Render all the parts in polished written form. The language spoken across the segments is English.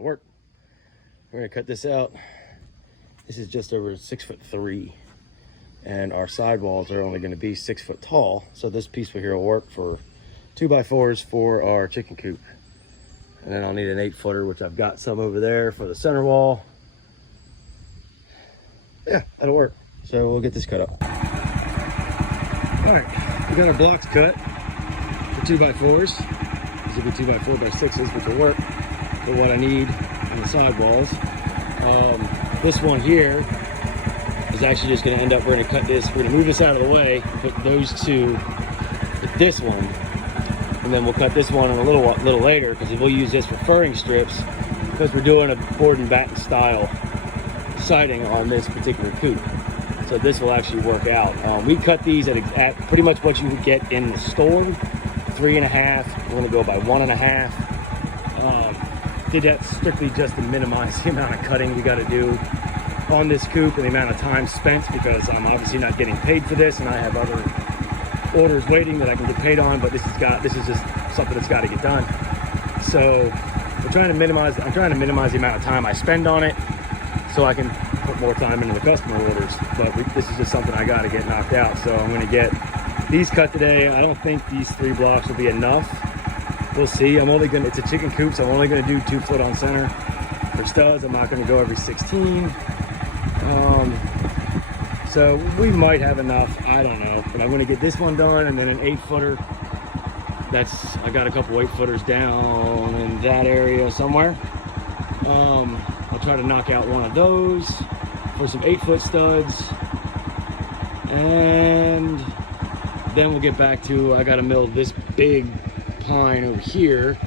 that'll work. We're gonna cut this out. This is just over 6'3", and our sidewalls are only gonna be 6 foot tall. So this piece here will work for 2x4s for our chicken coop. And then I'll need an 8-footer, which I've got some over there for the center wall. Yeah, that'll work. So we'll get this cut up. All right, we got our blocks cut for 2x4s. These will be 2x4x6s, which will work for what I need on the sidewalls. This one here is actually just going to end up, we're going to cut this, we're going to move this out of the way, put those two with this one, and then we'll cut this one a little later, because we'll use this for furring strips, because we're doing a board and batten style siding on this particular coop. So this will actually work out. We cut these at pretty much what you would get in the store, 3.5. We're going to go by 1.5. Did that strictly just to minimize the amount of cutting we got to do on this coop and the amount of time spent, because I'm obviously not getting paid for this, and I have other orders waiting that I can get paid on, but this is just something that's got to get done. So I'm trying to minimize the amount of time I spend on it, so I can put more time into the customer orders. But this is just something I got to get knocked out. So I'm going to get these cut today. I don't think these 3 blocks will be enough. We'll see. It's a chicken coop, so I'm only going to do 2 foot on center for studs. I'm not going to go every 16. So we might have enough. I don't know. But I'm going to get this one done, and then an 8-footer. I got a couple 8-footers down in that area somewhere. I'll try to knock out one of those for some 8-foot studs, and then we'll get back to, I got to mill this big pine over here.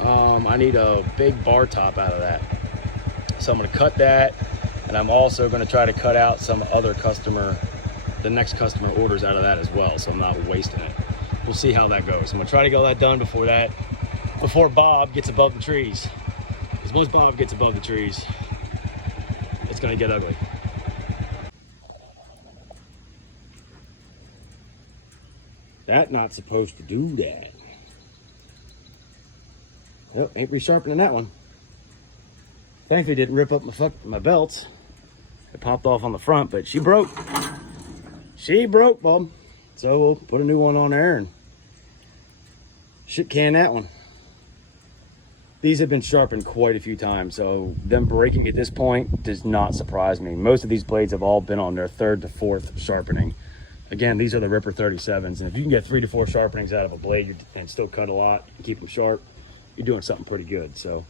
I need a big bar top out of that, so I'm going to cut that, and I'm also going to try to cut out some other the next customer orders out of that as well, so I'm not wasting it. We'll see how that goes. I'm going to try to get all that done before Bob gets above the trees. Because once Bob gets above the trees, it's going to get ugly. That's not supposed to do that. Nope, ain't resharpening that one. Thankfully didn't rip up my belts. It popped off on the front, but she broke. She broke, Bob. So we'll put a new one on there and shit can that one. These have been sharpened quite a few times, so them breaking at this point does not surprise me. Most of these blades have all been on their 3rd to 4th sharpening. Again, these are the Ripper 37s, and if you can get 3 to 4 sharpenings out of a blade and still cut a lot and keep them sharp, you're doing something pretty good. So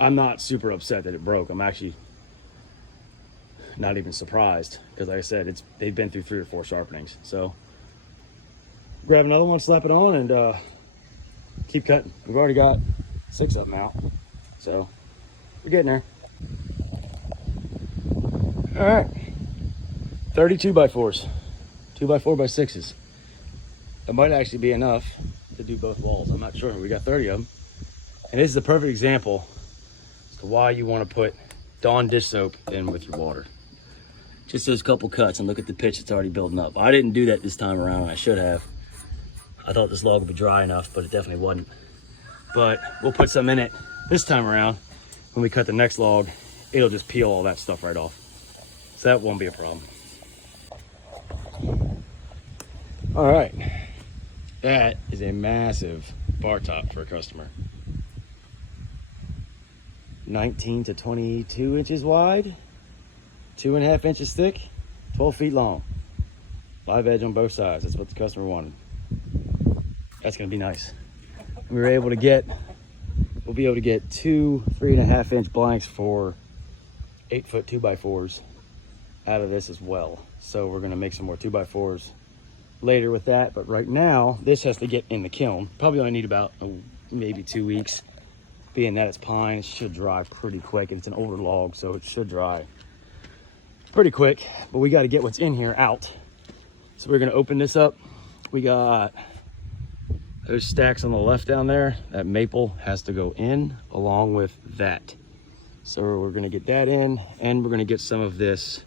I'm not super upset that it broke. I'm actually not even surprised, because like I said, they've been through 3 or 4 sharpenings. So grab another one, slap it on, and keep cutting. We've already got 6 of them out, so we're getting there. All right, 32x4s, 2x4x6s. That might actually be enough to do both walls. I'm not sure. We got 30 of them, and this is a perfect example as to why you want to put Dawn dish soap in with your water. Just those couple cuts, and look at the pitch it's already building up. I didn't do that this time around, and I should have. I thought this log would be dry enough, but it definitely wasn't. But we'll put some in it this time around. When we cut the next log, it'll just peel all that stuff right off. So that won't be a problem. All right, that is a massive bar top for a customer. 19 to 22 inches wide, 2.5 inches thick, 12 feet long. Live edge on both sides. That's what the customer wanted. That's gonna be nice. We were able to we'll be able to get 2 3.5 inch blanks for 8-foot 2x4s out of this as well. So we're gonna make some more 2x4s later with that, but right now this has to get in the kiln. Probably only need about maybe 2 weeks. Being that it's pine, it should dry pretty quick, and it's an older log, so it should dry pretty quick. But we got to get what's in here out. So we're gonna open this up. We got those stacks on the left down there. That maple has to go in along with that. So we're gonna get that in, and we're gonna get some of this,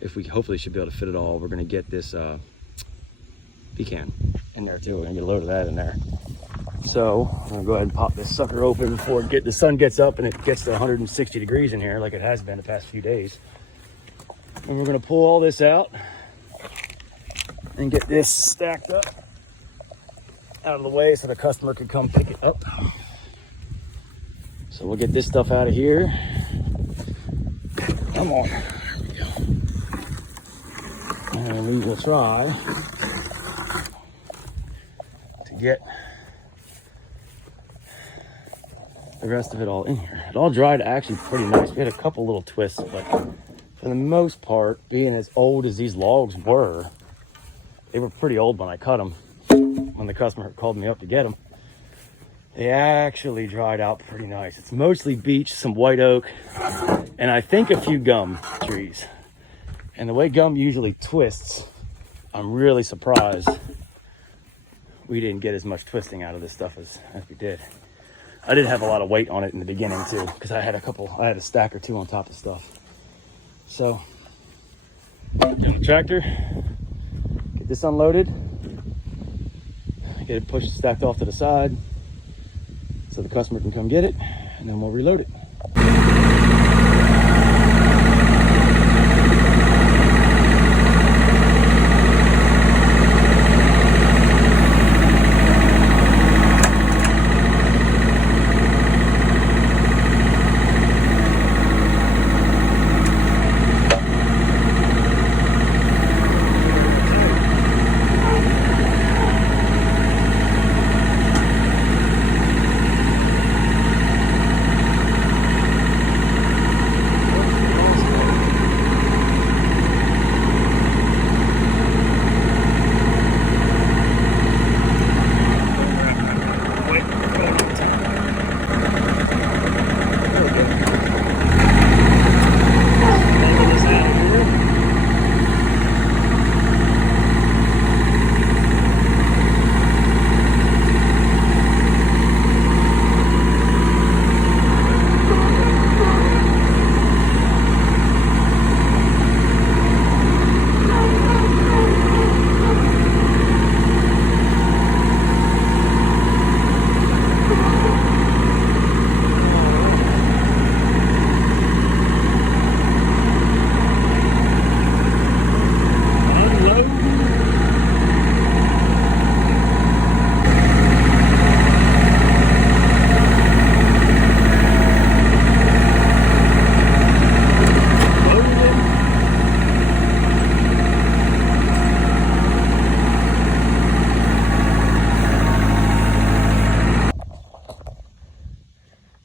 if we hopefully should be able to fit it all, we're gonna get this pecan in there too. We're gonna get a load of that in there. So I'm gonna go ahead and pop this sucker open before the sun gets up and it gets to 160 degrees in here like it has been the past few days. And we're gonna pull all this out and get this stacked up out of the way so the customer can come pick it up. So we'll get this stuff out of here. Come on. There we go. And we will try to get the rest of it all in here. It all dried actually pretty nice. We had a couple little twists, but for the most part, being as old as these logs were, they were pretty old when I cut them. When the customer called me up to get them, they actually dried out pretty nice. It's mostly beech, some white oak, and I think a few gum trees. And the way gum usually twists, I'm really surprised we didn't get as much twisting out of this stuff as we did. I did have a lot of weight on it in the beginning too, because I had a stack or two on top of stuff. So, get on the tractor, get this unloaded, get it pushed, stacked off to the side, so the customer can come get it, and then we'll reload it.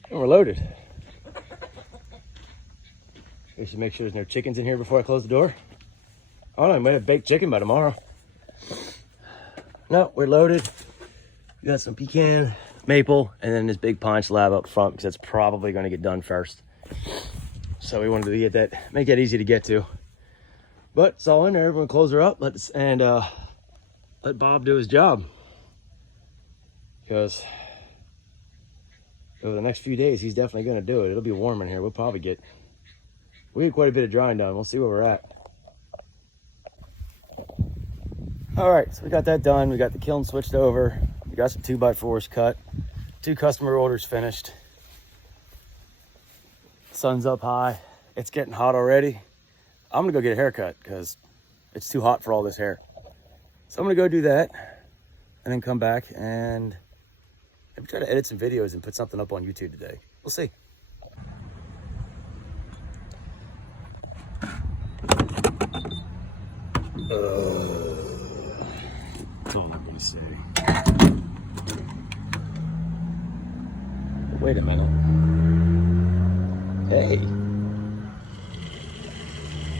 We're loaded. We should make sure there's no chickens in here before I close the door. I don't know, I might have baked chicken by tomorrow. No, we're loaded. We got some pecan, maple, and then this big pine slab up front because that's probably going to get done first. So we wanted to get that, make that easy to get to. But it's all in there. Everyone close her up. Let Bob do his job. Because over the next few days, he's definitely going to do it. It'll be warm in here. We'll get quite a bit of drying done. We'll see where we're at. All right, so we got that done. We got the kiln switched over. We got some 2x4's cut. 2 customer orders finished. Sun's up high. It's getting hot already. I'm gonna go get a haircut because it's too hot for all this hair. So I'm gonna go do that and then come back and maybe try to edit some videos and put something up on YouTube today. We'll see. That's all I'm gonna say. Wait a minute. Hey.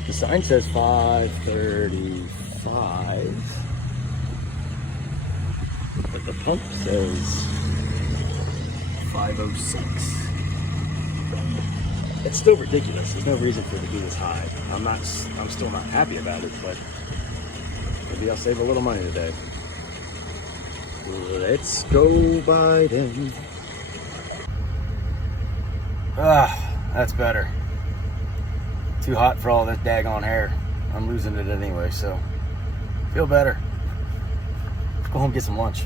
The sign says 5:35, but the pump says 5:06. It's still ridiculous. There's no reason for it to be this high. I'm still not happy about it, but maybe I'll save a little money today. Let's go, Biden. That's better. Too hot for all this daggone hair. I'm losing it anyway, so feel better. Let's go home and get some lunch.